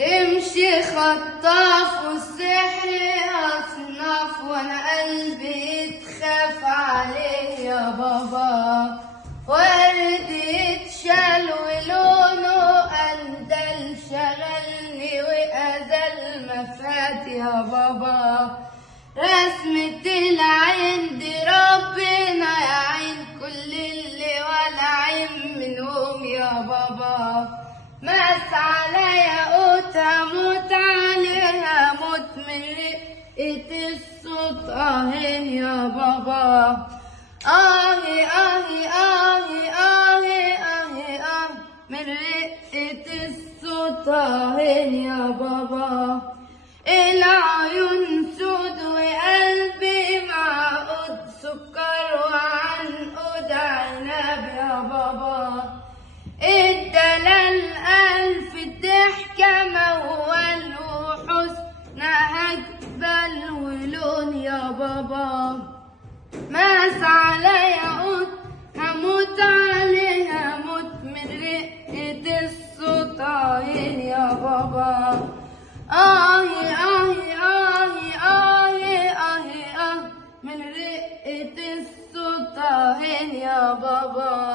تمشي خطاف والسحر أصناف، وأنا قلبي تخاف عليه يا بابا. ورد اتشال ولونه أندل، شغلني وأزل مفات يا بابا. رسمة العين دي ربنا يعين كل اللي والعين منهم يا بابا. مس عليا قوت اموت عليها موت من رقة الصوت اهين يا بابا. اهي اهي اهي اهي اهي اه من رقة الصوت اهين يا بابا. العيون سود وقلبي معقود سكر وعنقود عنب يا بابا. الدلال ألف الضحكة موال وحسنها جبل ولون يا بابا. ماس عليا قوت هموت عليها موت من رقة الصوت عين يا بابا. آهي آهي آهي آهي آهي آه من رقة الصوت عين يا بابا.